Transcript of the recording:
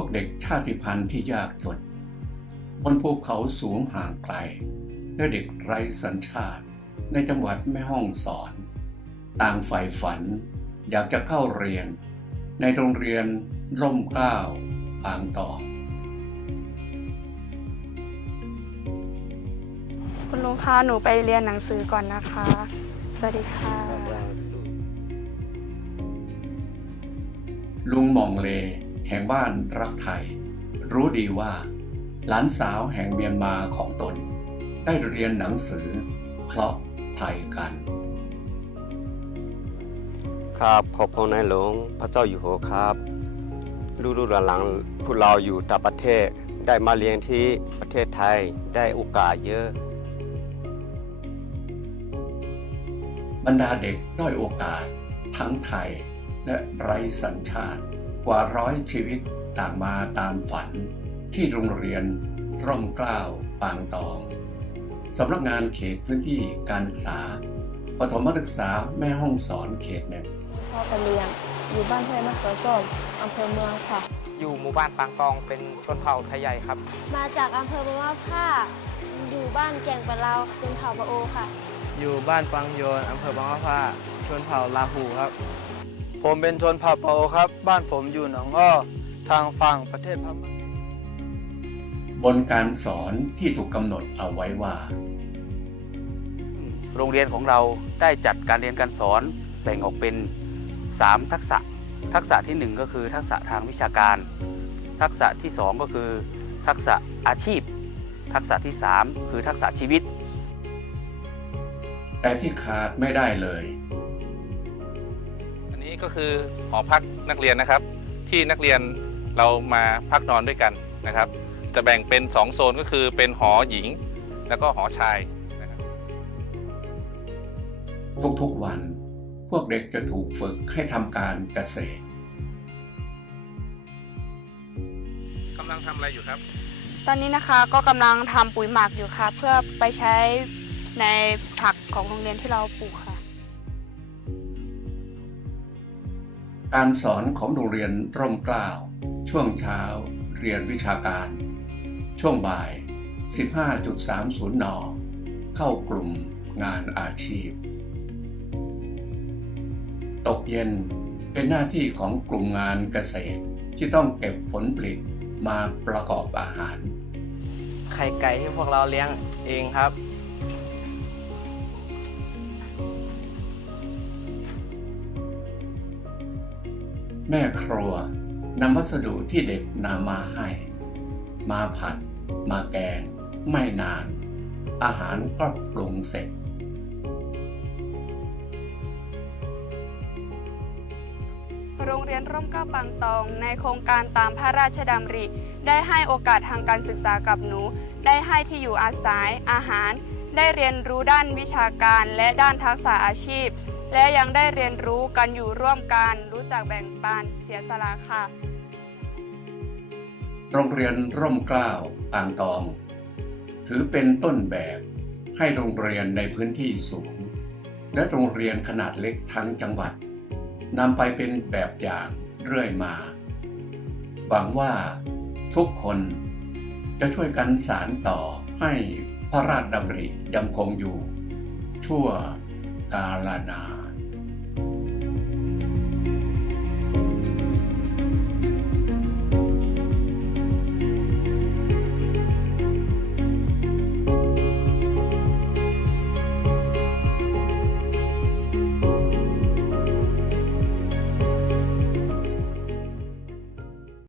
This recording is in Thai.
วกเด็กชาติพันธุ์ที่ยากจนบนภูเขาสูงห่างไกลและเด็กไร้สัญชาติในจังหวัดแม่ฮ่องสอน ต่างใฝ่ฝันอยากจะเข้าเรียน ในโรงเรียนร่มเกล้าปางตองคุณลุงคะหนูไปเรียนหนังสือก่อนนะคะ สวัสดีค่ะ ลุงหมองเล แห่งบ้านรักไทย รู้ดีว่า หลานสาวแห่งเมียนมาของตน ได้เรียนหนังสือเพราะไทยกัน ครับขอบคุณในหลวงพระเจ้าอยู่หัวครับลูกๆหลังๆพวกเราอยู่ต่างประเทศได้มาเรียนที่ประเทศไทยได้โอกาสเยอะ บรรดาเด็กด้อยโอกาสทั้งไทยและไร้สัญชาติ กว่าร้อยชีวิตต่างมาตามฝันที่โรงเรียนร่มเกล้าปางตองสำนักงานเขตพื้นที่การศึกษาปฐมศึกษาแม่ห้องสอนเขตหนึ่งชอบไปเรียนอยู่บ้านห้วยมะเขือส้มอำเภอเมืองค่ะ อยู่หมู่บ้านปางตองเป็นชนเผ่าไทยใหญ่ครับ มาจากอำเภอมะว่าผ้าอยู่บ้านแก่งปะเราเป็นเผ่าปะโอค่ะ อยู่บ้านปังโยนอำเภอบางมะพร้าวชนเผ่าลาหูครับ ผมเป็นชนเผ่าเปาครับ บ้านผมอยู่หนองอ้อทางฝั่งประเทศพม่าบนการสอนที่ถูกกำหนดเอาไว้ว่า โรงเรียนของเราได้จัดการเรียนการสอนแบ่งออกเป็น 3 ทักษะ ทักษะทีหนึ่1 ก็คือทักษะทางวิชาการ ทักษะที่ 2 ก็คือ ทักษะอาชีพ ทักษะที่ 3 คือทักษะชีวิต แต่ที่ขาดไม่ได้เลยอันนี้ ก็คือหอพักนักเรียนนะครับ ที่นักเรียนเรามาพักนอนด้วยกันนะครับ จะแบ่งเป็น 2 โซนก็คือเป็นหอหญิง แล้วก็หอชายนะครับทุกๆวันพวกเด็กจะถูกฝึกให้ทำการเกษตรกำลังทำอะไรอยู่ครับ ตอนนี้นะคะก็กำลังทำปุ๋ยหมักอยู่ค่ะ เพื่อไปใช้ในผักของโรงเรียนที่เราปลูกค่ะ การสอนของโรงเรียนร่มเกล้าช่วงเช้า เรียนวิชาการ ช่วงบ่าย 15.30 น เข้ากลุ่มงานอาชีพ ตกเย็นเป็นหน้าที่ของกลุ่มงานเกษตรที่ต้องเก็บผลผลิตมาประกอบอาหาร ไข่ไก่ที่พวกเราเลี้ยงเองครับ แม่ครัวนำวัสดุที่เด็กนำมาให้ มาผัด มาแกง ไม่นาน อาหารก็ปรุงเสร็จ โรงเรียนร่มเกล้าปังตองในโครงการตามพระราชดำริ ได้ให้โอกาสทางการศึกษากับหนู ได้ให้ที่อยู่อาศัยอาหาร ได้เรียนรู้ด้านวิชาการและด้านทักษะอาชีพ และยังได้เรียนรู้กันอยู่ร่วมกัน จักแบ่งปันเสียสละค่ะ โรงเรียนร่มเกล้าอ่างตอง ถือเป็นต้นแบบให้โรงเรียนในพื้นที่สูง และโรงเรียนขนาดเล็กทั้งจังหวัดนำไปเป็นแบบอย่างเรื่อยมา หวังว่าทุกคนจะช่วยกันสารต่อให้พระราชดำริยังคงอยู่ ชั่วกาลนาน